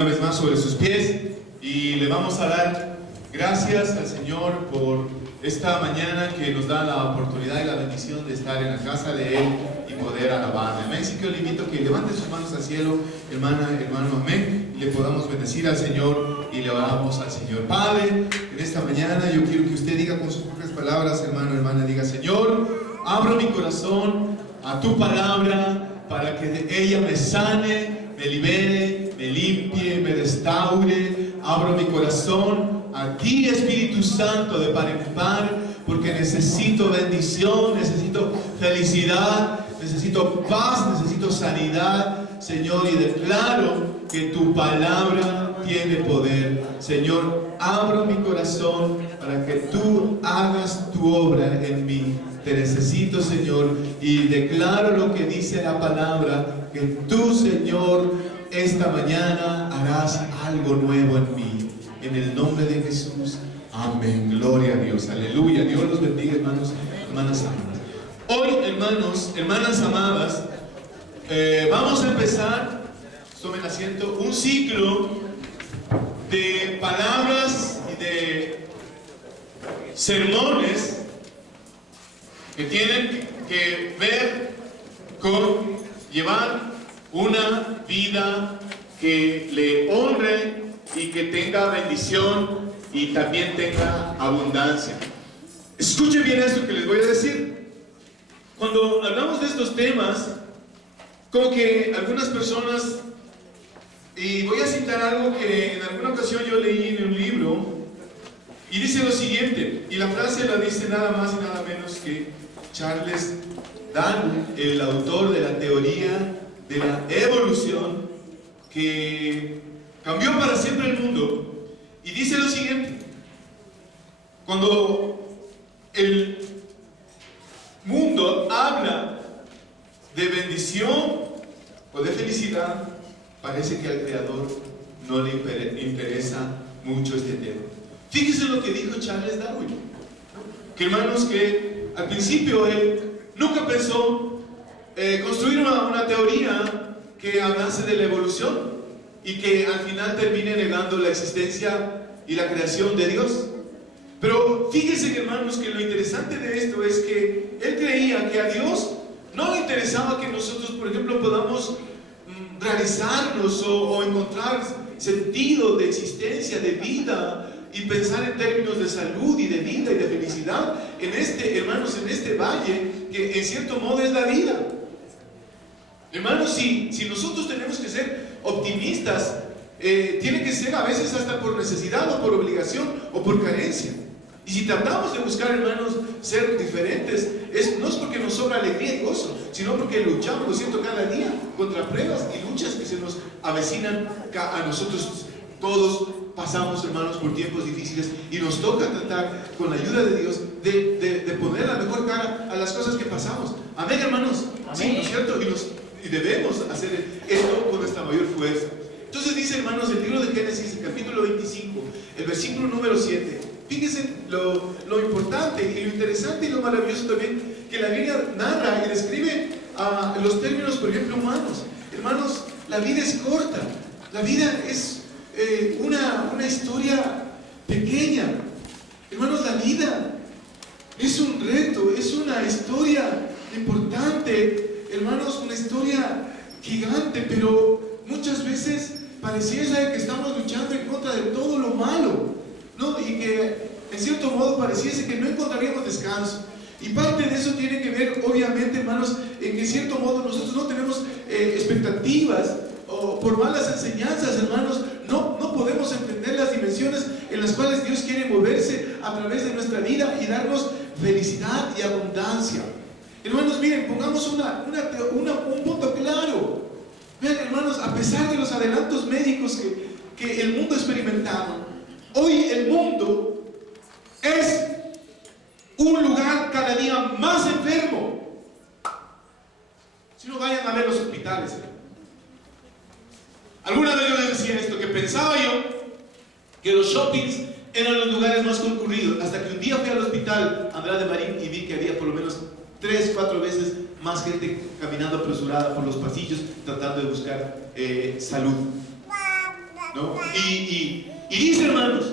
Una vez más sobre sus pies y le vamos a dar gracias al Señor por esta mañana que nos da la oportunidad y la bendición de estar en la casa de Él y poder alabarle. Amén. Así que yo le invito a que levante sus manos al cielo, hermano, amén, y le podamos bendecir al Señor y le oramos al Señor. Padre, en esta mañana yo quiero que usted diga con sus propias palabras, hermana, diga: Señor, abro mi corazón a tu palabra para que de ella me sane, me libere, me limpie, me restaure. Abro mi corazón a ti, Espíritu Santo, de par en par, porque necesito bendición, necesito felicidad, necesito paz, necesito sanidad, Señor, y declaro que tu palabra tiene poder. Señor, abro mi corazón para que tú hagas tu obra en mí. Te necesito, Señor, y declaro lo que dice la palabra, que tú, Señor, esta mañana harás algo nuevo en mí. En el nombre de Jesús, amén. Gloria a Dios, aleluya. Dios los bendiga, hermanos, hermanas amadas. Hoy, hermanos, hermanas amadas, vamos a empezar, tomen asiento, un ciclo de palabras y de sermones que tienen que ver con llevar una vida que le honre y que tenga bendición y también tenga abundancia. Escuchen bien esto que les voy a decir. Cuando hablamos de estos temas, como que algunas personas, y voy a citar algo que en alguna ocasión yo leí en un libro, y dice lo siguiente, y la frase la dice nada más y nada menos que Charles Darwin, el autor de la teoría de la evolución, que cambió para siempre el mundo. Y dice lo siguiente: cuando el mundo habla de bendición o de felicidad, parece que al Creador no le interesa mucho este tema. Fíjese lo que dijo Charles Darwin, que hermanos, que al principio él nunca pensó construir una teoría que hablase de la evolución y que al final termine negando la existencia y la creación de Dios. Pero fíjense, hermanos, que lo interesante de esto es que él creía que a Dios no le interesaba que nosotros, por ejemplo, podamos realizarnos o encontrar sentido de existencia, de vida, y pensar en términos de salud y de vida y de felicidad en este, hermanos, en este valle que en cierto modo es la vida. Hermanos, si nosotros tenemos que ser optimistas, tiene que ser a veces hasta por necesidad o por obligación o por carencia. Y si tratamos de buscar, hermanos, ser diferentes, no es porque nos sobra alegría y gozo, sino porque luchamos, lo siento, cada día contra pruebas y luchas que se nos avecinan a nosotros. Todos pasamos, hermanos, por tiempos difíciles y nos toca tratar, con la ayuda de Dios, de poner la mejor cara a las cosas que pasamos. Amén, hermanos. Amén. Sí, ¿no es cierto? Y debemos hacer esto con nuestra mayor fuerza. Entonces dice, hermanos, el libro de Génesis, el capítulo 25, el versículo número 7. Fíjense lo importante y lo interesante y lo maravilloso también que la Biblia narra y describe los términos, por ejemplo, humanos. Hermanos, la vida es corta. La vida es una historia pequeña. Hermanos, la vida es un reto, es una historia importante, hermanos, una historia gigante, pero muchas veces pareciese que estamos luchando en contra de todo lo malo, ¿no? Y que en cierto modo pareciese que no encontraríamos descanso. Y parte de eso tiene que ver, obviamente, hermanos, en que en cierto modo nosotros no tenemos expectativas, o por malas enseñanzas, hermanos, no podemos entender las dimensiones en las cuales Dios quiere moverse a través de nuestra vida y darnos felicidad y abundancia. Hermanos, miren, pongamos un punto claro. Vean, hermanos, a pesar de los adelantos médicos que el mundo ha experimentado, hoy el mundo es un lugar cada día más enfermo. Si no, vayan a ver los hospitales. Alguna vez yo les decía esto, que pensaba yo que los shoppings eran los lugares más concurridos, hasta que un día fui al hospital Andrade Marín y vi que había por lo menos 3, 4 veces más gente caminando apresurada por los pasillos tratando de buscar salud. ¿no? Y dice, hermanos,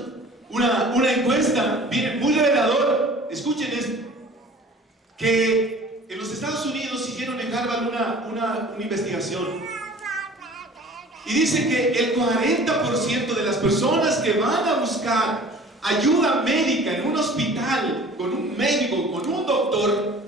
una encuesta bien, muy reveladora. Escuchen esto, que en los Estados Unidos hicieron en Harvard una investigación y dice que el 40% de las personas que van a buscar ayuda médica en un hospital, con un médico, con un doctor,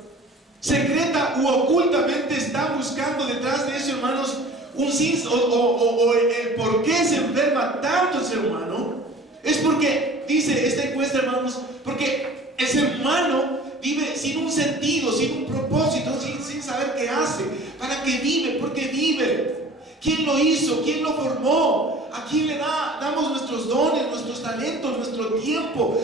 secreta u ocultamente están buscando detrás de eso, hermanos, el por qué se enferma tanto el ser humano. Es porque, dice esta encuesta, hermanos, porque el ser humano vive sin un sentido, sin un propósito, sin saber qué hace, para qué vive, por qué vive, quién lo hizo, quién lo formó, a quién le damos nuestros dones, nuestros talentos, nuestro tiempo,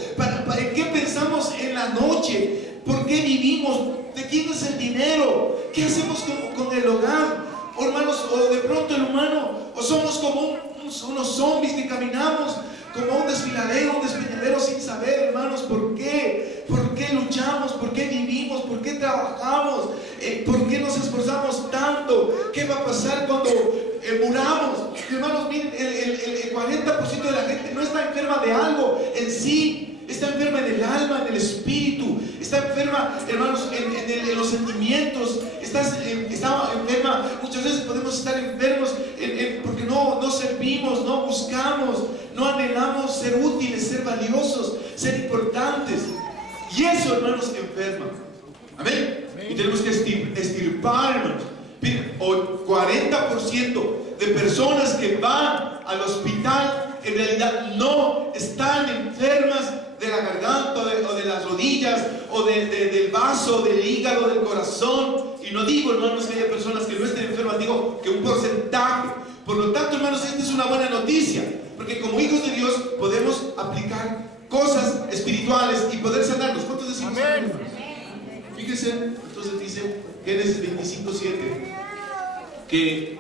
¿en qué pensamos en la noche? ¿Por qué vivimos? ¿De quién es el dinero? ¿Qué hacemos con el hogar? O hermanos, o de pronto el humano, o somos como unos zombies que caminamos como un desfiladero, un despeñadero sin saber, hermanos, ¿por qué? ¿Por qué luchamos? ¿Por qué vivimos? ¿Por qué trabajamos? ¿Por qué nos esforzamos tanto? ¿Qué va a pasar cuando muramos? Hermanos, miren, el 40% de la gente no está enferma de algo en sí. Está enferma en el alma, en el espíritu. Está enferma, hermanos, en los sentimientos. Está enferma. Muchas veces podemos estar enfermos porque no servimos, no buscamos, no anhelamos ser útiles, ser valiosos, ser importantes. Y eso, hermanos, enferma. Amén. Y tenemos que extirpar, hermanos. Miren, 40% de personas que van al hospital en realidad no están enfermas de la garganta o de las rodillas o del vaso, del hígado, del corazón. Y no digo, hermanos, que haya personas que no estén enfermas, digo que un porcentaje. Por lo tanto, hermanos, esta es una buena noticia, porque como hijos de Dios podemos aplicar cosas espirituales y poder sanarnos. ¿Cuántos decimos amén? Fíjense, entonces dice Génesis 25:7 que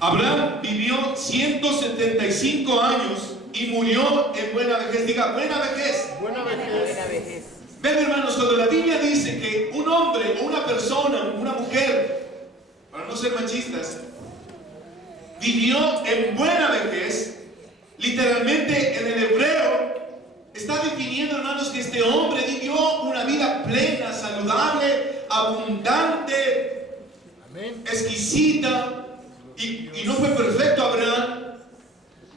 Abraham vivió 175 años y murió en buena vejez. Diga, buena vejez. Buena vejez. Ven, hermanos, cuando la Biblia dice que un hombre o una persona, una mujer, para no ser machistas, vivió en buena vejez, literalmente en el hebreo está definiendo, hermanos, que este hombre vivió una vida plena, saludable, abundante, exquisita. Y no fue perfecto Abraham.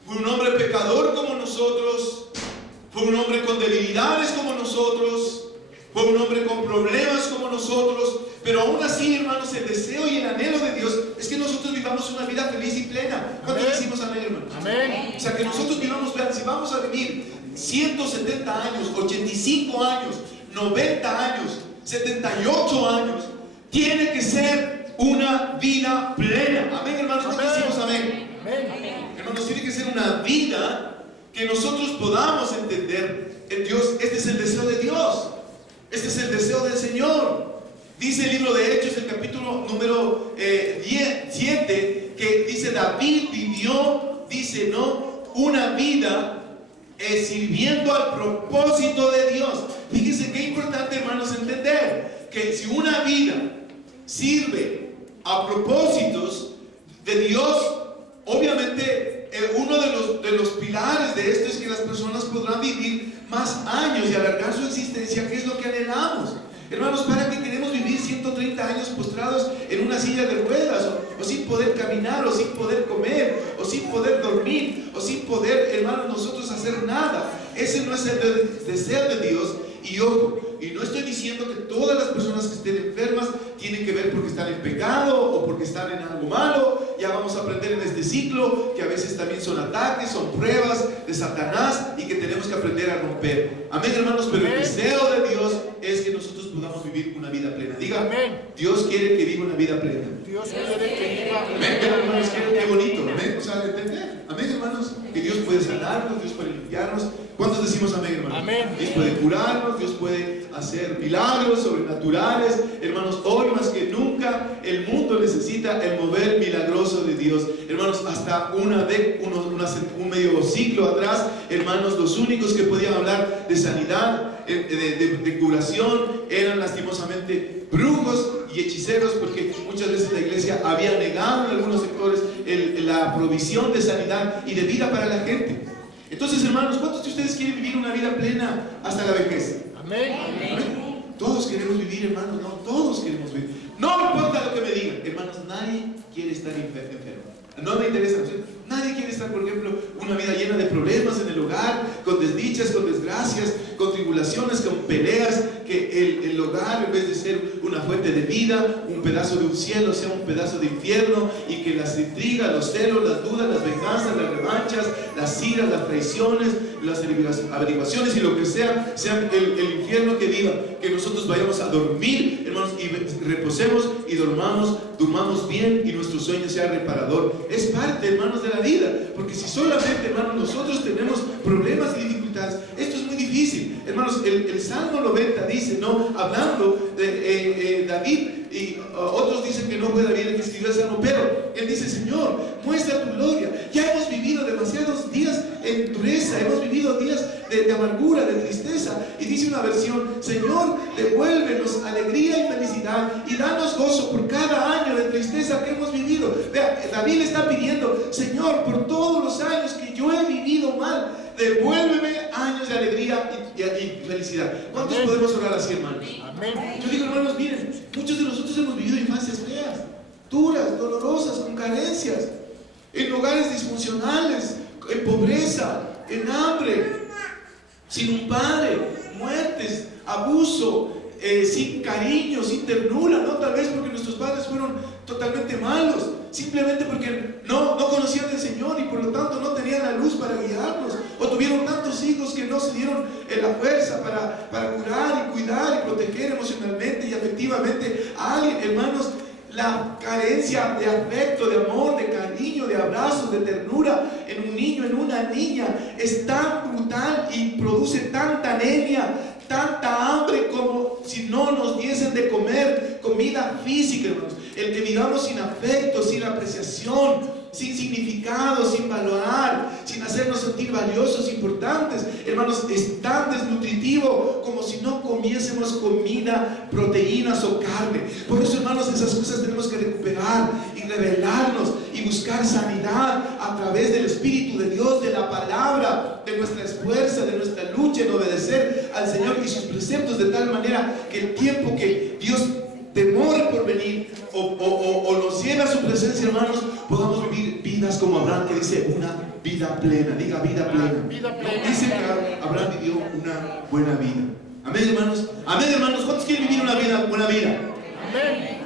Fue un hombre pecador como nosotros. Fue un hombre con debilidades como nosotros. Fue un hombre con problemas como nosotros. Pero aún así, hermanos, el deseo y el anhelo de Dios es que nosotros vivamos una vida feliz y plena. ¿Cuántos decimos amén, hermanos? Amén. O sea, que nosotros vivamos, vean, si vamos a vivir 170 años, 85 años, 90 años, 78 años, tiene que ser una vida plena. Amén, hermanos. ¿Cuántos decimos amén? Amén? Hermanos, tiene que ser una vida que nosotros podamos entender en Dios. Este es el deseo de Dios. Este es el deseo del Señor. Dice el libro de Hechos, el capítulo número 7, que dice David vivió, dice, ¿no?, una vida sirviendo al propósito de Dios. Fíjense qué importante, hermanos, entender que si una vida sirve a propósitos de Dios, obviamente uno de los pilares de esto es que las personas podrán vivir más años y alargar su existencia, que es lo que anhelamos. Hermanos, ¿para qué queremos vivir 130 años postrados en una silla de ruedas, o sin poder caminar, o sin poder comer, o sin poder dormir, o sin poder, hermanos, nosotros hacer nada? Ese no es el deseo de Dios. Y ojo, y no estoy diciendo que todas las personas que estén enfermas tienen que ver porque están en pecado o porque están en algo malo. Ya vamos a aprender en este ciclo que a veces también son ataques, son pruebas de Satanás y que tenemos que aprender a romper. Amén, hermanos, pero el deseo de Dios es que nosotros podamos vivir una vida plena. Diga, amén. Dios quiere que viva una vida plena. Dios quiere que viva. Amén, hermanos, qué bonito. Amén, o sea, entender. Amén, hermanos, que Dios puede sanarnos, Dios puede limpiarnos. ¿Cuántos decimos amén, hermanos? Amén. Dios puede curarnos, Dios puede hacer milagros sobrenaturales. Hermanos, hoy más que nunca el mundo necesita el mover milagroso de Dios. Hermanos, hasta un medio siglo atrás, hermanos, los únicos que podían hablar de sanidad, de curación, eran lastimosamente brujos y hechiceros, porque muchas veces la iglesia había negado en algunos sectores la provisión de sanidad y de vida para la gente. Entonces, hermanos, ¿cuántos de ustedes quieren vivir una vida plena hasta la vejez? Amén. Amén. Todos queremos vivir, hermanos, no, todos queremos vivir. No importa lo que me digan, hermanos, nadie quiere estar enfermo. No me interesa, nadie quiere estar, por ejemplo, una vida llena de problemas en el hogar, con desdichas, con desgracias, con tribulaciones, con peleas, que el hogar, en vez de ser una fuente de vida, un pedazo de un cielo, sea un pedazo de infierno, y que las intrigas, los celos, las dudas, las venganzas, las revanchas, las iras, las traiciones, las averiguaciones y lo que sea, sean el infierno que viva. Que nosotros vayamos a dormir, hermanos, y reposemos y durmamos bien, y nuestro sueño sea reparador. Es parte, hermanos, de la vida, porque si solamente, hermanos, nosotros tenemos problemas y dificultades, esto es muy difícil. Hermanos, el Salmo 90 dice, ¿no? Hablando de David, y otros dicen que no fue David el que escribió el Salmo, pero él dice: Señor, muestra tu gloria. Ya hemos vivido demasiados días en dureza, hemos vivido días de amargura, de tristeza. Y dice una versión: Señor, devuélvenos alegría y felicidad, y danos gozo por cada año de tristeza que hemos vivido. Vea, David le está pidiendo: Señor, por todos los años que yo he vivido mal, devuélveme años de alegría y felicidad. ¿Cuántos Amén. Podemos orar así, hermanos? Amén. Yo digo, hermanos, miren, muchos de nosotros hemos vivido infancias feas, duras, dolorosas, con carencias, en hogares disfuncionales, en pobreza, en hambre, sin un padre, muertes, abuso, sin cariño, sin ternura, no tal vez porque nuestros padres fueron totalmente malos, simplemente porque no conocían del Señor y por lo tanto no tenían la luz para guiarnos, o tuvieron tantos hijos que no se dieron la fuerza para curar y cuidar y proteger emocionalmente y afectivamente a alguien. Hermanos, la carencia de afecto, de amor, de cariño, de abrazos, de ternura en un niño, en una niña, es tan brutal y produce tanta anemia, tanta hambre, como si no nos diesen de comer comida física, hermanos. El que vivamos sin afecto, sin apreciación, sin significado, sin valorar, sin hacernos sentir valiosos, importantes, hermanos, es tan desnutritivo como si no comiésemos comida, proteínas o carne. Por eso, hermanos, esas cosas tenemos que recuperar y revelarnos y buscar sanidad a través del Espíritu de Dios, de la palabra, de nuestra esfuerza, de nuestra lucha en obedecer al Señor y sus preceptos, de tal manera que el tiempo que Dios demore por venir o nos lleve a su presencia, hermanos, podamos vivir vidas como Abraham, que dice una vida plena. Diga vida plena. Vida plena. Dice que Abraham vivió una buena vida. Amén, hermanos. Amén, hermanos. ¿Cuántos quieren vivir una buena vida? Amén.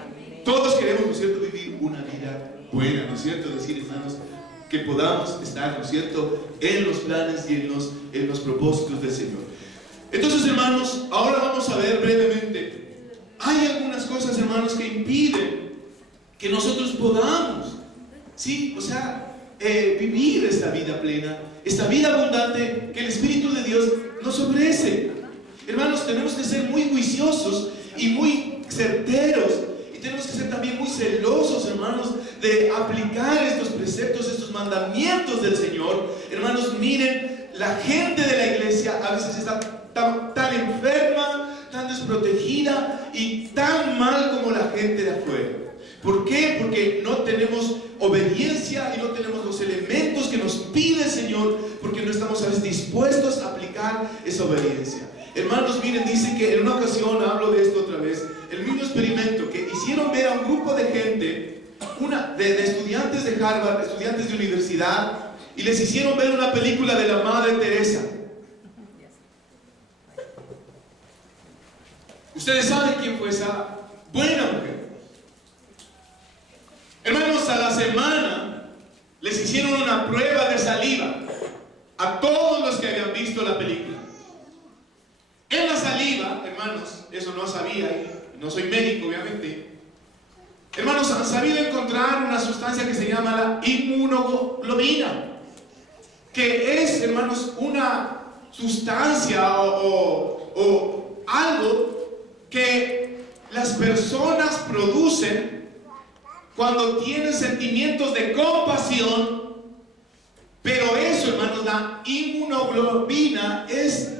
Todos queremos, ¿no es cierto?, vivir una vida buena, ¿no es cierto? Decir, hermanos, que podamos estar, ¿no es cierto?, en los planes y en los propósitos del Señor. Entonces, hermanos, ahora vamos a ver brevemente. Hay algunas cosas, hermanos, que impiden que nosotros podamos, ¿sí? O sea, vivir esta vida plena, esta vida abundante que el Espíritu de Dios nos ofrece. Hermanos, tenemos que ser muy juiciosos y muy certeros, y tenemos que ser también muy celosos, hermanos, de aplicar estos preceptos, estos mandamientos del Señor. Hermanos, miren, la gente de la iglesia a veces está tan enferma, tan desprotegida y tan mal como la gente de afuera. ¿Por qué? Porque no tenemos obediencia y no tenemos los elementos que nos pide el Señor, porque no estamos a veces dispuestos a aplicar esa obediencia. Hermanos, miren, dice que en una ocasión, hablo de esto otra vez, el mismo experimento que hicieron ver a un grupo de gente, de estudiantes de Harvard, estudiantes de universidad, y les hicieron ver una película de la Madre Teresa. Ustedes saben quién fue esa buena mujer. Hermanos, a la semana les hicieron una prueba de saliva a todos los que habían visto la película. En la saliva, hermanos, eso no sabía, no soy médico obviamente, hermanos, han sabido encontrar una sustancia que se llama la inmunoglobina, que es, hermanos, una sustancia o algo que las personas producen cuando tienen sentimientos de compasión. Pero eso, hermanos, la inmunoglobina es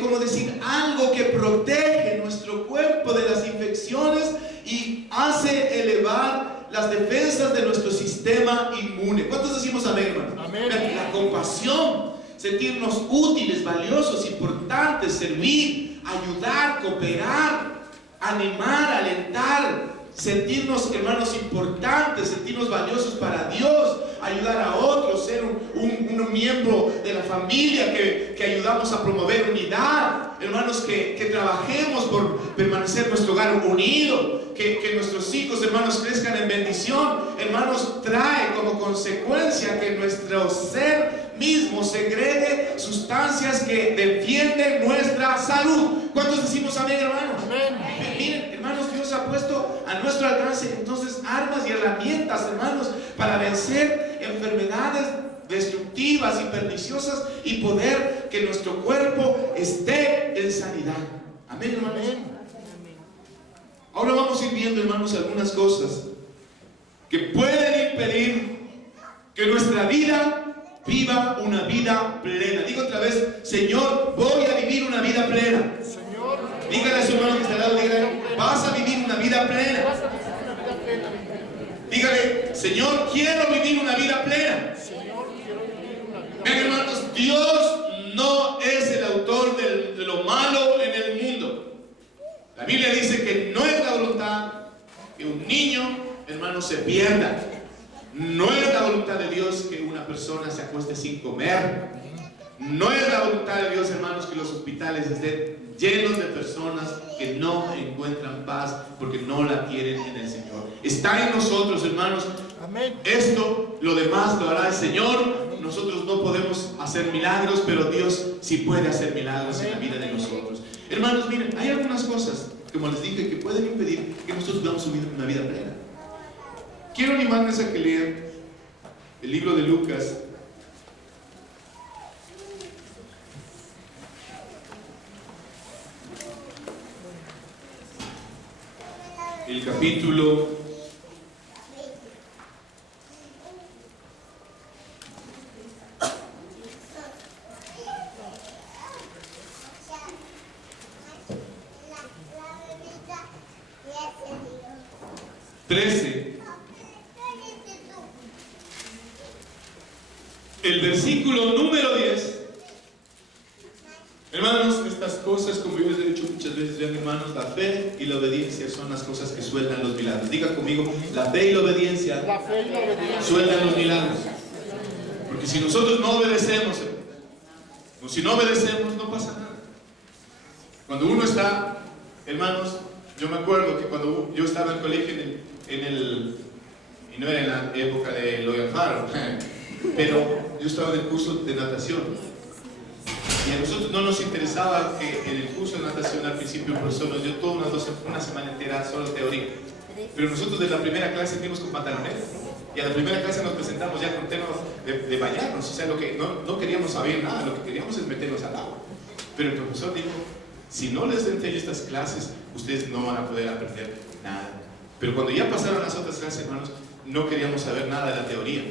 como decir, algo que protege nuestro cuerpo de las infecciones y hace elevar las defensas de nuestro sistema inmune. ¿Cuántos decimos amén, hermano? Amén. La compasión, sentirnos útiles, valiosos, importantes, servir, ayudar, cooperar, animar, alentar, sentirnos, hermanos, importantes, sentirnos valiosos para Dios, ayudar a otros, ser un miembro de la familia que ayudamos a promover unidad, hermanos, que trabajemos por permanecer nuestro hogar unido, que nuestros hijos, hermanos, crezcan en bendición, hermanos, trae como consecuencia que nuestro ser mismo segregue sustancias que defienden nuestra salud. ¿Cuántos decimos amén, hermanos? Amén. Miren, hermanos, Dios ha puesto a nuestro alcance entonces armas y herramientas, hermanos, para vencer enfermedades destructivas y perniciosas y poder que nuestro cuerpo esté en sanidad. Amén, hermanos. Ahora vamos a ir viendo, hermanos, algunas cosas que pueden impedir que nuestra vida viva una vida plena. Digo otra vez, Señor, voy a vivir una vida plena. Señor, dígale a su hermano que está al lado, dígale, vas a vivir una vida plena. Dígale, Señor, quiero vivir una vida plena. Vean, hermanos, Dios no es el autor de lo malo en el mundo. La Biblia dice que no es la voluntad que un niño, hermanos, se pierda. No es la voluntad de Dios que una persona se acueste sin comer. No es la voluntad de Dios, hermanos, que los hospitales estén llenos de personas que no encuentran paz porque no la quieren en el Señor. Está en nosotros, hermanos. amén. Esto, lo demás lo hará el Señor. Nosotros no podemos hacer milagros, pero Dios sí puede hacer milagros en la vida de nosotros. Hermanos, miren, hay algunas cosas, como les dije, que pueden impedir que nosotros vivamos una vida plena. Quiero animarles a que lean el libro de Lucas. El capítulo 13, el versículo número 10. Hermanos, estas cosas, como yo les he dicho muchas veces, vean, hermanos, la fe y la obediencia son las cosas que sueltan los milagros. Diga conmigo, la fe y la obediencia sueltan los milagros. Porque si nosotros no obedecemos, si no obedecemos, no pasa nada. Cuando uno está, hermanos, yo me acuerdo que cuando yo estaba en el colegio, y no era en la época de Logan Farrell, pero yo estaba en el curso de natación. Y a nosotros no nos interesaba que en el curso de natación al principio el profesor nos dio toda una semana entera solo teoría. Pero nosotros de la primera clase fuimos con pantalones. Y a la primera clase nos presentamos ya con temas de bañarnos. O sea, no queríamos saber nada, lo que queríamos es meternos al agua. Pero el profesor dijo, si no les enseño estas clases, ustedes no van a poder aprender nada. Pero cuando ya pasaron las otras clases, hermanos, no queríamos saber nada de la teoría.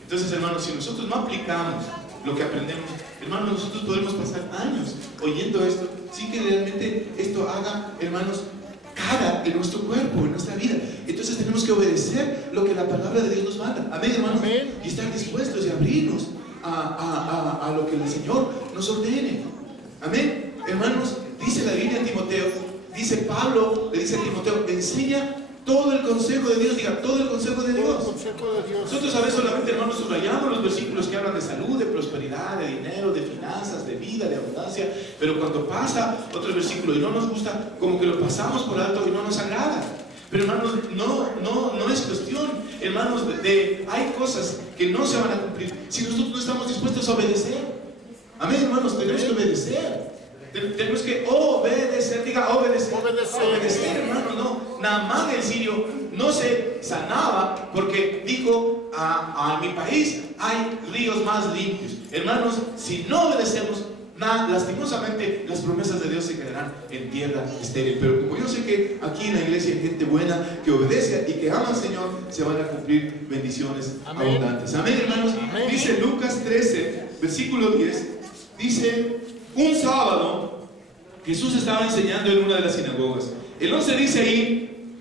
Entonces, hermanos, si nosotros no aplicamos lo que aprendemos, hermanos, nosotros podemos pasar años oyendo esto, sin que realmente esto haga, hermanos, cara en nuestro cuerpo, en nuestra vida. Entonces tenemos que obedecer lo que la palabra de Dios nos manda. Amén, hermanos. Amén. Y estar dispuestos y abrirnos a lo que el Señor nos ordene. Amén. Hermanos, dice la Biblia en Timoteo, dice Pablo, le dice a Timoteo, enseña todo el consejo de Dios. Diga, todo el consejo de Dios. Nosotros a veces solamente, hermanos, subrayamos los versículos que hablan de salud, de prosperidad, de dinero, de finanzas, de vida, de abundancia. Pero cuando pasa otro versículo y no nos gusta, como que lo pasamos por alto y no nos agrada. Pero, hermanos, no es cuestión, hermanos, hay cosas que no se van a cumplir si nosotros no estamos dispuestos a obedecer. Amén, hermanos, tenemos que obedecer. Tenemos que obedecer, diga obedecer. Obedecer, hermano, no. Naamán el sirio no se sanaba porque dijo, a mi país hay ríos más limpios. Hermanos, si no obedecemos, lastimosamente las promesas de Dios se quedarán en tierra estéril. Pero como yo sé que aquí en la iglesia hay gente buena que obedece y que ama al Señor, se van a cumplir bendiciones abundantes. Amén, hermanos. Amén. Dice Lucas 13, versículo 10, dice, un sábado, Jesús estaba enseñando en una de las sinagogas. El 11 dice ahí,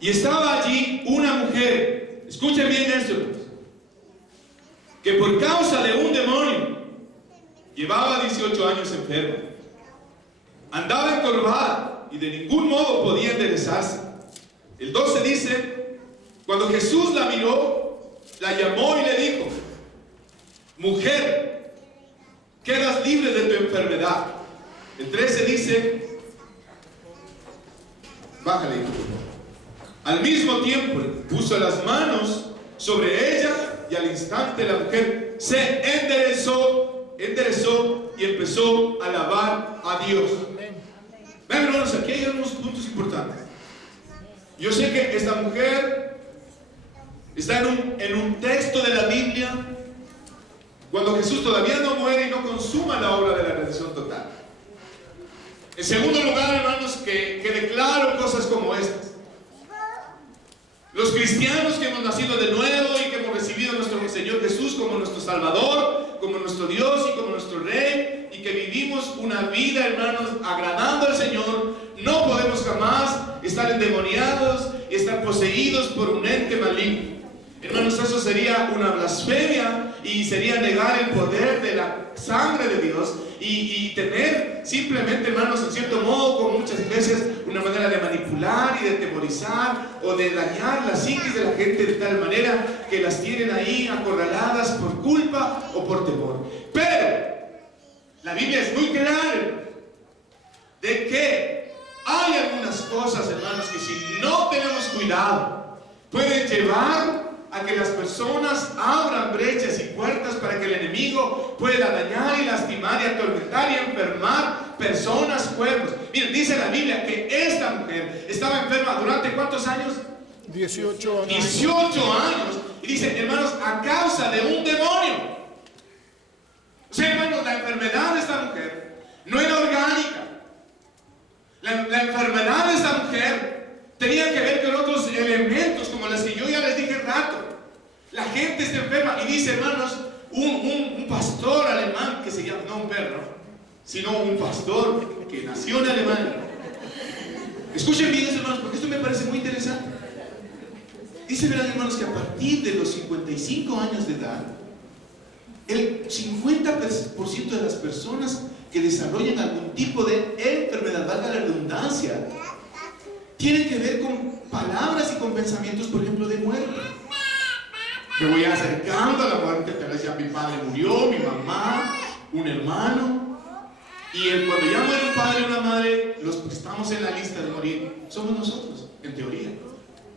y estaba allí una mujer, escuchen bien esto, que por causa de un demonio llevaba 18 años enferma. Andaba encorvada y de ningún modo podía enderezarse. El 12 dice, cuando Jesús la miró, la llamó y le dijo, mujer, quedas libre de tu enfermedad. El 13 dice, bájale. Al mismo tiempo puso las manos sobre ella y al instante la mujer se enderezó y empezó a alabar a Dios. Vean, hermanos, aquí hay unos puntos importantes. Yo sé que esta mujer está en un texto de la Biblia cuando Jesús todavía no muere y no consuma la obra de la redención total. En segundo lugar, hermanos, que quede claro cosas como estas. Los cristianos que hemos nacido de nuevo y que hemos recibido a nuestro Señor Jesús como nuestro Salvador, como nuestro Dios y como nuestro Rey, y que vivimos una vida, hermanos, agradando al Señor, no podemos jamás estar endemoniados y estar poseídos por un ente maligno. Hermanos, eso sería una blasfemia y sería negar el poder de la sangre de Dios y tener simplemente, hermanos, en cierto modo, como muchas veces, una manera de manipular y de temorizar o de dañar la psiquis de la gente de tal manera que las tienen ahí acorraladas por culpa o por temor. Pero la Biblia es muy clara de que hay algunas cosas, hermanos, que si no tenemos cuidado pueden llevar a que las personas abran brechas y puertas para que el enemigo pueda dañar y lastimar y atormentar y enfermar personas, cuerpos. Miren, dice la Biblia que esta mujer estaba enferma durante ¿cuántos años? 18 años. 18 años. Y dice, hermanos, a causa de un demonio. O sea, hermanos, la enfermedad de esta mujer no era orgánica. La enfermedad de esta mujer tenía que ver con otros elementos, como las que yo ya les dije rato. La gente está enferma. Y dice, hermanos, un pastor alemán que se llama, no un perro, sino un pastor que nació en Alemania. Escuchen bien, hermanos, porque esto me parece muy interesante. Dice, verán, hermanos, que a partir de los 55 años de edad, el 50% de las personas que desarrollan algún tipo de enfermedad, valga la redundancia, tienen que ver con palabras y con pensamientos, por ejemplo, de muerte. Me voy acercando a la muerte, tal vez ya mi padre murió, mi mamá, un hermano. Y cuando ya muere un padre o una madre, los que estamos en la lista de morir somos nosotros, en teoría.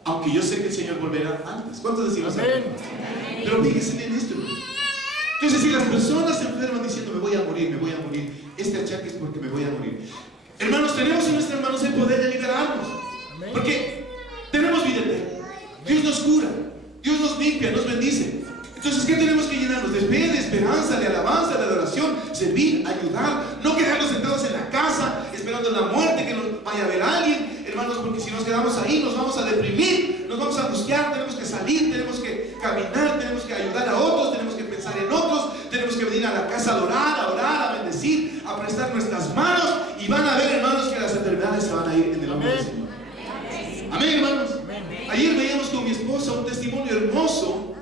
Aunque yo sé que el Señor volverá antes. ¿Cuántos decimos amén? Pero fíjense en esto. Entonces, si las personas se enferman diciendo me voy a morir, este achaque es porque me voy a morir. Hermanos, tenemos en nuestras manos el poder de liberarnos. Porque tenemos vida eterna. Dios nos cura, Dios nos limpia, nos bendice. Entonces, ¿qué tenemos que llenarnos? De fe, de esperanza, de alabanza, de adoración, servir, ayudar, no quedarnos sentados en la casa esperando la muerte, que nos vaya a ver alguien, hermanos, porque si nos quedamos ahí nos vamos a deprimir, nos vamos a angustiar, tenemos que salir, tenemos que caminar, tenemos que ayudar a otros, tenemos que pensar en otros, tenemos que venir a la casa a orar, a bendecir, a prestar nuestras manos, y van a ver, hermanos, que las enfermedades se van a ir en el nombre del Señor. Amén, hermanos. Ayer veíamos con mi esposa un testimonio hermoso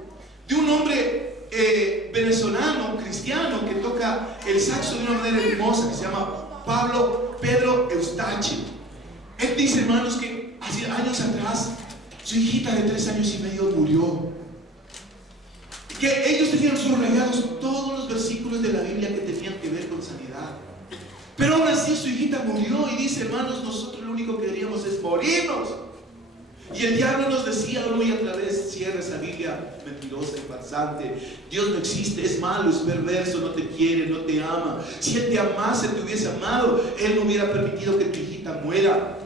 de un hombre venezolano, cristiano, que toca el saxo de una manera hermosa, que se llama Pedro Eustache. Él dice, hermanos, que hace años atrás su hijita de 3 años y medio murió. Que ellos tenían subrayados todos los versículos de la Biblia que tenían que ver con sanidad. Pero aún así su hijita murió y dice, hermanos, nosotros lo único que queríamos es morirnos. Y el diablo nos decía una y otra vez, cierra esa Biblia mentirosa y farsante. Dios no existe, es malo, es perverso, no te quiere, no te ama. Si Él te amase, te hubiese amado, Él no hubiera permitido que tu hijita muera.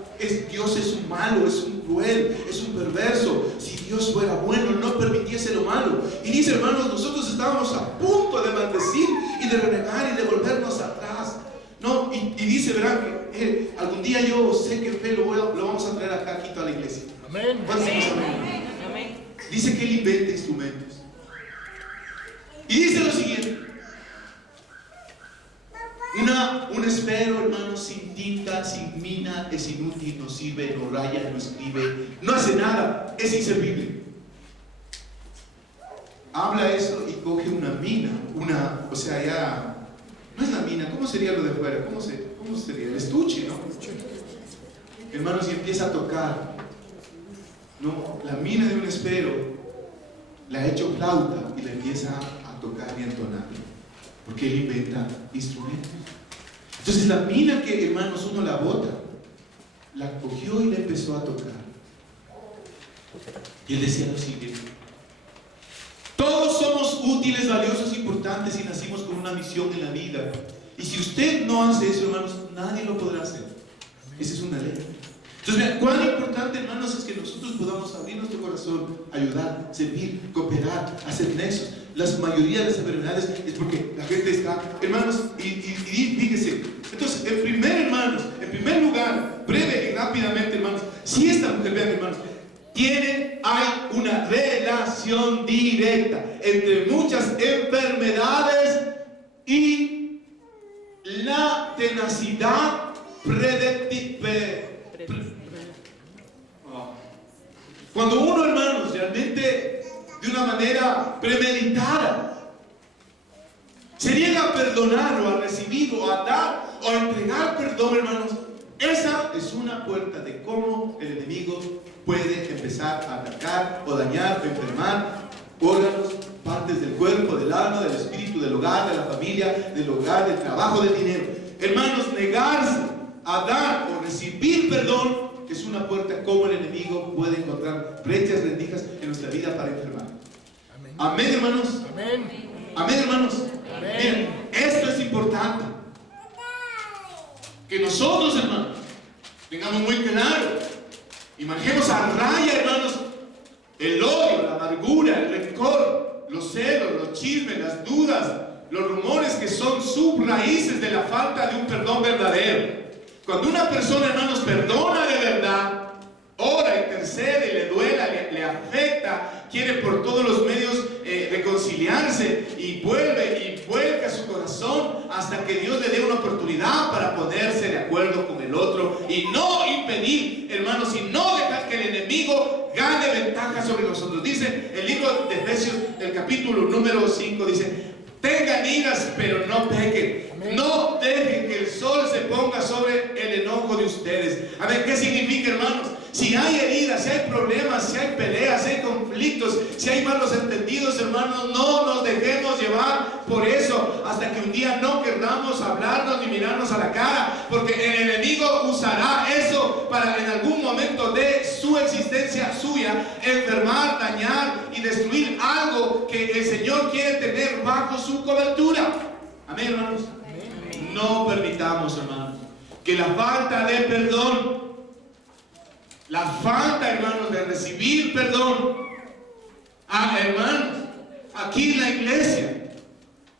Dios es un malo, es un cruel, es un perverso. Si Dios fuera bueno, no permitiese lo malo. Y dice, hermanos, nosotros estábamos a punto de maldecir y de renegar y de volvernos atrás. No, y dice, verán, que algún día yo sé que fe lo vamos a traer acá a la iglesia. Amén. Amén. Dice que Él inventa instrumentos. Y dice lo siguiente: una mina, es inútil, no sirve, no raya, no escribe, no hace nada, es inservible. Habla eso y coge una mina, o sea, ya, no es la mina, ¿cómo sería lo de afuera? ¿Cómo sería? El estuche, ¿no? Hermanos, y empieza a tocar, ¿no? La mina de un espero la ha hecho flauta y la empieza a tocar y a entonar, porque él inventa instrumentos. Entonces la mina que, hermanos, uno la bota, la cogió y la empezó a tocar. Y él decía lo siguiente: todos somos útiles, valiosos, importantes y nacimos con una misión en la vida. Y si usted no hace eso, hermanos, nadie lo podrá hacer. Esa es una ley. Entonces, vean, cuán importante, hermanos, es que nosotros podamos abrir nuestro corazón, ayudar, servir, cooperar, hacer nexos. La mayoría de las enfermedades es porque la gente está, hermanos, y fíjese. Entonces, en primer lugar, breve y rápidamente, hermanos, si esta mujer, vean, hermanos, hay una relación directa entre muchas enfermedades y la tenacidad cuando uno, hermanos, realmente de una manera premeditada se niega a perdonar o a recibir o a dar o a entregar perdón, hermanos, esa es una puerta de cómo el enemigo puede empezar a atacar o dañar o enfermar órganos, partes del cuerpo, del alma, del espíritu, del hogar, de la familia, del hogar, del trabajo, del dinero. Hermanos, negarse a dar o recibir perdón es una puerta como el enemigo puede encontrar brechas, rendijas en nuestra vida para enfermar. Amén, amén, hermanos. Amén, amén, hermanos. Amén. Miren, esto es importante. Que nosotros, hermanos, tengamos muy claro y manejemos a raya, hermanos, el odio, la amargura, el rencor, los celos, los chismes, las dudas, los rumores que son subraíces de la falta de un perdón verdadero. Cuando una persona, hermanos, perdona de verdad, ora, intercede, le duela, le afecta, quiere por todos los medios reconciliarse y vuelve y vuelca su corazón hasta que Dios le dé una oportunidad para ponerse de acuerdo con el otro y no impedir, hermanos, y no dejar que el enemigo gane ventaja sobre nosotros. Dice el libro de Efesios, el capítulo número 5, dice: tengan iras, pero no pequen. No dejen que el sol se ponga sobre el enojo de ustedes. A ver, ¿qué significa, hermanos? Si hay heridas, si hay problemas, si hay peleas, si hay conflictos, si hay malos entendidos, hermanos, no nos dejemos llevar por eso hasta que un día no queramos hablarnos ni mirarnos a la cara, porque el enemigo usará eso para en algún momento de su existencia suya enfermar, dañar y destruir algo que el Señor quiere tener bajo su cobertura. Amén, hermanos. Amén. No permitamos, hermanos, que la falta de perdón, la falta, hermanos, de recibir perdón, hermanos, aquí en la iglesia,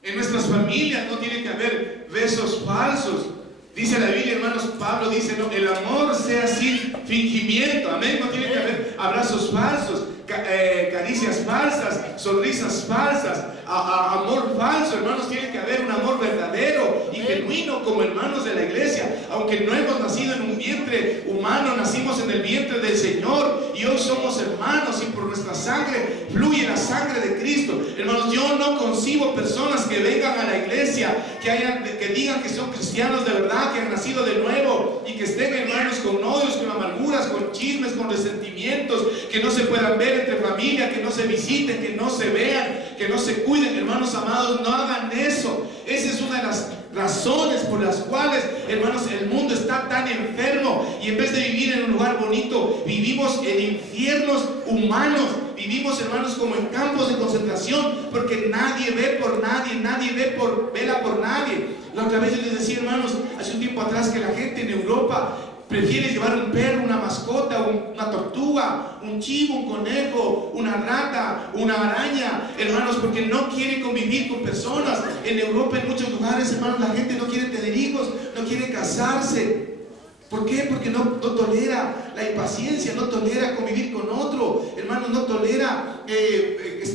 en nuestras familias, no tiene que haber besos falsos. Dice la Biblia, hermanos, Pablo dice, no, el amor sea sin fingimiento. Amén. No tiene que haber abrazos falsos, caricias falsas, sonrisas falsas, amor falso, hermanos. Tiene que haber un amor verdadero y genuino como hermanos de la iglesia. Aunque no hemos nacido en un vientre humano, nacimos en el vientre del Señor y hoy somos hermanos y por nuestra sangre fluye la sangre de Cristo. Hermanos, yo no concibo personas que vengan a la iglesia, que digan que son cristianos de verdad, que han nacido de nuevo y que estén, hermanos, con odios, con amarguras, con chismes, con resentimientos, que no se puedan ver entre familia, que no se visiten, que no se vean, que no se cuiden. Hermanos amados, no hagan eso. Esa es una de las razones por las cuales, hermanos, el mundo está tan enfermo y en vez de vivir en un lugar bonito, vivimos en infiernos humanos. Vivimos, hermanos, como en campos de concentración, porque nadie ve por nadie, nadie vela por nadie. La otra vez yo les decía, hermanos, hace un tiempo atrás, que la gente en Europa prefiere llevar un perro, una mascota, una tortuga, un chivo, un conejo, una rata, una araña, hermanos, porque no quiere convivir con personas. En Europa, en muchos lugares, hermanos, la gente no quiere tener hijos, no quiere casarse. ¿Por qué? Porque no tolera la impaciencia, no tolera convivir con otro, hermanos, no tolera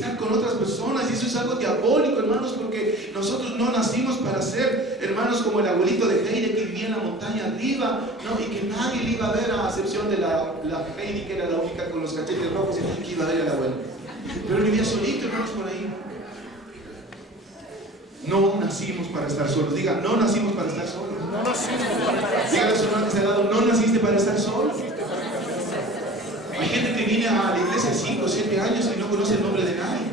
estar con otras personas, y eso es algo diabólico, hermanos, porque nosotros no nacimos para ser, hermanos, como el abuelito de Heidi que vivía en la montaña arriba, ¿no? Y que nadie le iba a ver, a excepción de la Heidi, que era la única con los cachetes rojos que iba a ver al abuelo. Pero vivía solito, hermanos, por ahí. No nacimos para estar solos. Diga, no nacimos para estar solos. No nacimos para estar solos. Dígale a su hermano que está al lado, no naciste para estar solo. Hay gente que viene a la iglesia 5 o 7 años y no conoce el nombre de nadie.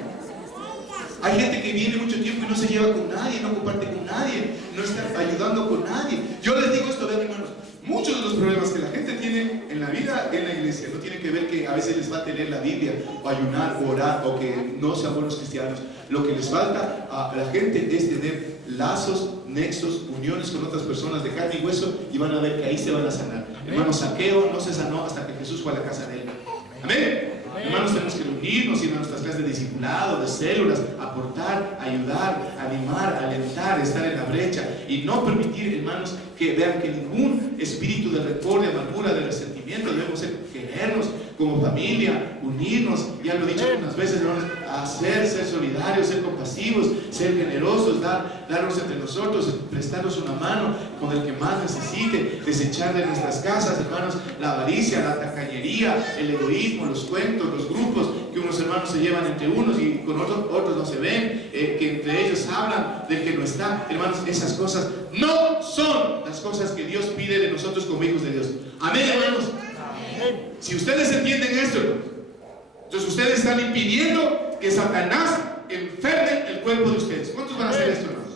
Hay gente que viene mucho tiempo y no se lleva con nadie, no comparte con nadie, no está ayudando con nadie. Yo les digo esto, vean, hermanos, muchos de los problemas que la gente tiene en la vida en la iglesia no tienen que ver que a veces les falta leer la Biblia, o ayunar, o orar, o que no sean buenos cristianos. Lo que les falta a la gente es tener lazos, nexos, uniones con otras personas de carne y hueso, y van a ver que ahí se van a sanar. Hermano, Saqueo no se sanó hasta que Jesús fue a la casa de él. Amén. Hermanos, tenemos que reunirnos, ir a nuestras clases de discipulado, de células, aportar, ayudar, animar, alentar, estar en la brecha, y no permitir, hermanos, que vean que ningún espíritu de rencor, de amargura, de resentimiento. Debemos querernos como familia, unirnos, ya lo he dicho algunas veces, hermanos, ser solidarios, ser compasivos, ser generosos, darnos entre nosotros, prestarnos una mano con el que más necesite, desechar de nuestras casas, hermanos, la avaricia, la tacañería, el egoísmo, los cuentos, los grupos que unos hermanos se llevan entre unos y con otros no se ven, que entre ellos hablan del que no está. Hermanos, esas cosas no son las cosas que Dios pide de nosotros como hijos de Dios. Amén, hermanos. Si ustedes entienden esto, entonces ustedes están impidiendo que Satanás enferme el cuerpo de ustedes. ¿Cuántos van a hacer esto, hermanos?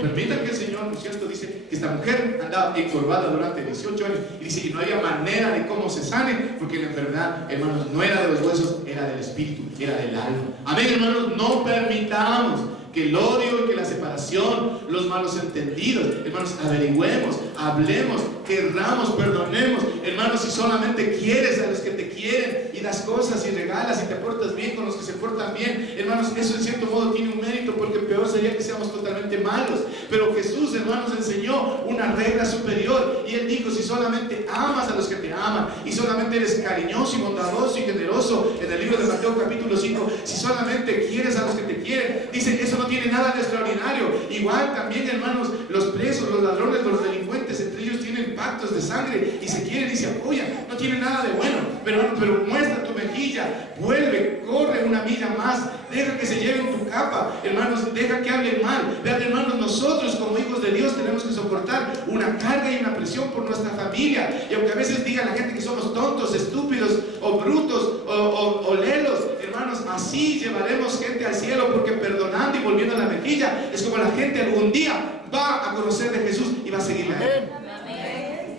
Permitan que el Señor, ¿no es cierto?, dice que esta mujer andaba encorvada durante 18 años y dice que no había manera de cómo se sane, porque la enfermedad, hermanos, no era de los huesos, era del espíritu, era del alma. Amén, hermanos. No permitamos que el odio y que la separación, los malos entendidos, hermanos, averigüemos, hablemos, querramos, perdonemos. Hermanos, si solamente quieres a los que te quieren y das cosas y regalas y te portas bien con los que se portan bien, hermanos, eso en cierto modo tiene un mérito, porque peor sería que seamos totalmente malos. Pero Jesús, hermanos, enseñó una regla superior, y Él dijo: si solamente amas a los que te aman, y solamente eres cariñoso y bondadoso y generoso, en el libro de Mateo capítulo 5, si solamente quieres a los que te quieren, dice, eso no tiene nada de extraordinario. Igual también, hermanos, los presos, los ladrones, los delincuentes, entre ellos tienen pactos de sangre y se quieren y se apoyan. No tiene nada de bueno, pero muestra tu mejilla, vuelve, corre una milla más, deja que se lleven tu capa, hermanos, deja que hablen mal. Vean, hermanos, nosotros como hijos de Dios tenemos que soportar una carga y una presión por nuestra familia, y aunque a veces diga la gente que somos tontos, estúpidos o brutos o lelos, hermanos, así llevaremos gente al cielo, porque perdonando y volviendo a la mejilla es como la gente algún día va a conocer de Jesús y va a seguirle a Él.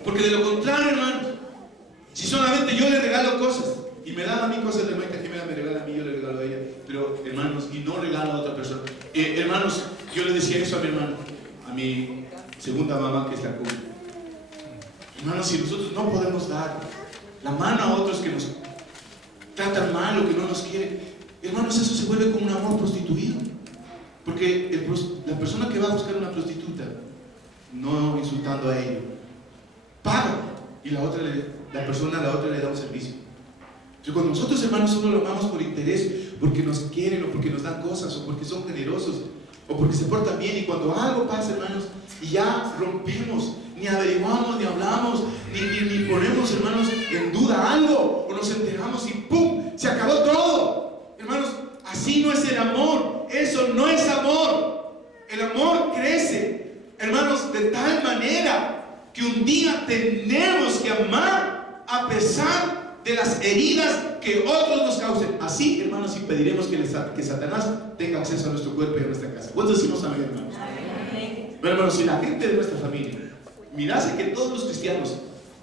Porque de lo contrario, hermanos, si solamente yo le regalo cosas y me da a mí cosas, de que me regala a mí, yo le regalo a ella, pero hermanos, y no regalo a otra persona. Hermanos, yo le decía eso a mi hermano, a mi segunda mamá, que es la cuba. Hermanos, si nosotros no podemos dar la mano a otros que nos tratan mal o que no nos quieren, hermanos, eso se vuelve como un amor prostituido. Porque la persona que va a buscar una prostituta, no insultando a ello, paga, y la otra le da un servicio. Entonces, cuando nosotros, hermanos, solo lo amamos por interés, porque nos quieren o porque nos dan cosas o porque son generosos o porque se portan bien, y cuando algo pasa, hermanos, y ya rompemos, ni averiguamos, ni hablamos, ni ponemos, hermanos, en duda algo, o nos enteramos y ¡pum!, se acabó todo. Hermanos, así no es el amor. Eso no es amor. El amor crece, hermanos, de tal manera que un día tenemos que amar a pesar de las heridas que otros nos causen. Así, hermanos, impediremos que Satanás tenga acceso a nuestro cuerpo y a nuestra casa. ¿Cuántos decimos amén, hermanos? Amén. Pero, hermanos, si la gente de nuestra familia mirase que todos los cristianos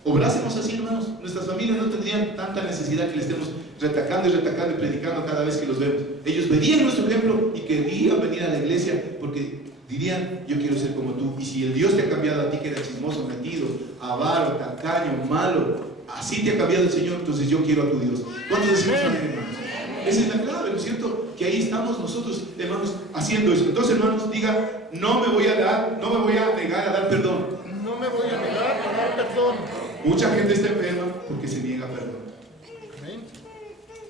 obrásemos así, hermanos, nuestras familias no tendrían tanta necesidad que le estemos retacando y predicando cada vez que los vemos. Ellos verían nuestro ejemplo y querrían venir a la iglesia, porque dirían: yo quiero ser como tú. Y si el Dios te ha cambiado a ti, que eres chismoso, metido, avaro, tacaño, malo, así te ha cambiado el Señor, entonces yo quiero a tu Dios. ¿Cuántos decimos amén, hermanos? Esa es la clave, ¿no es cierto? Que ahí estamos nosotros, hermanos, haciendo eso. Entonces, hermanos, diga: no me voy a negar a dar perdón. No me voy a negar a dar perdón. Mucha gente está enferma porque se niega a perdón. Amén.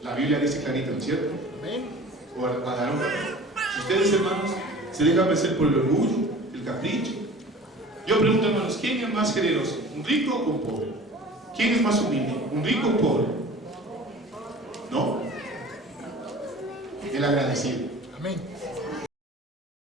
La Biblia dice clarito, ¿no es cierto? Amén. o a dar honra. Si ustedes, hermanos, se dejan vencer por el orgullo, el capricho. Yo pregunto, hermanos, ¿quién es más generoso? ¿Un rico o un pobre? ¿Quién es más humilde? ¿Un rico o un pobre? ¿No? El agradecido. Amén.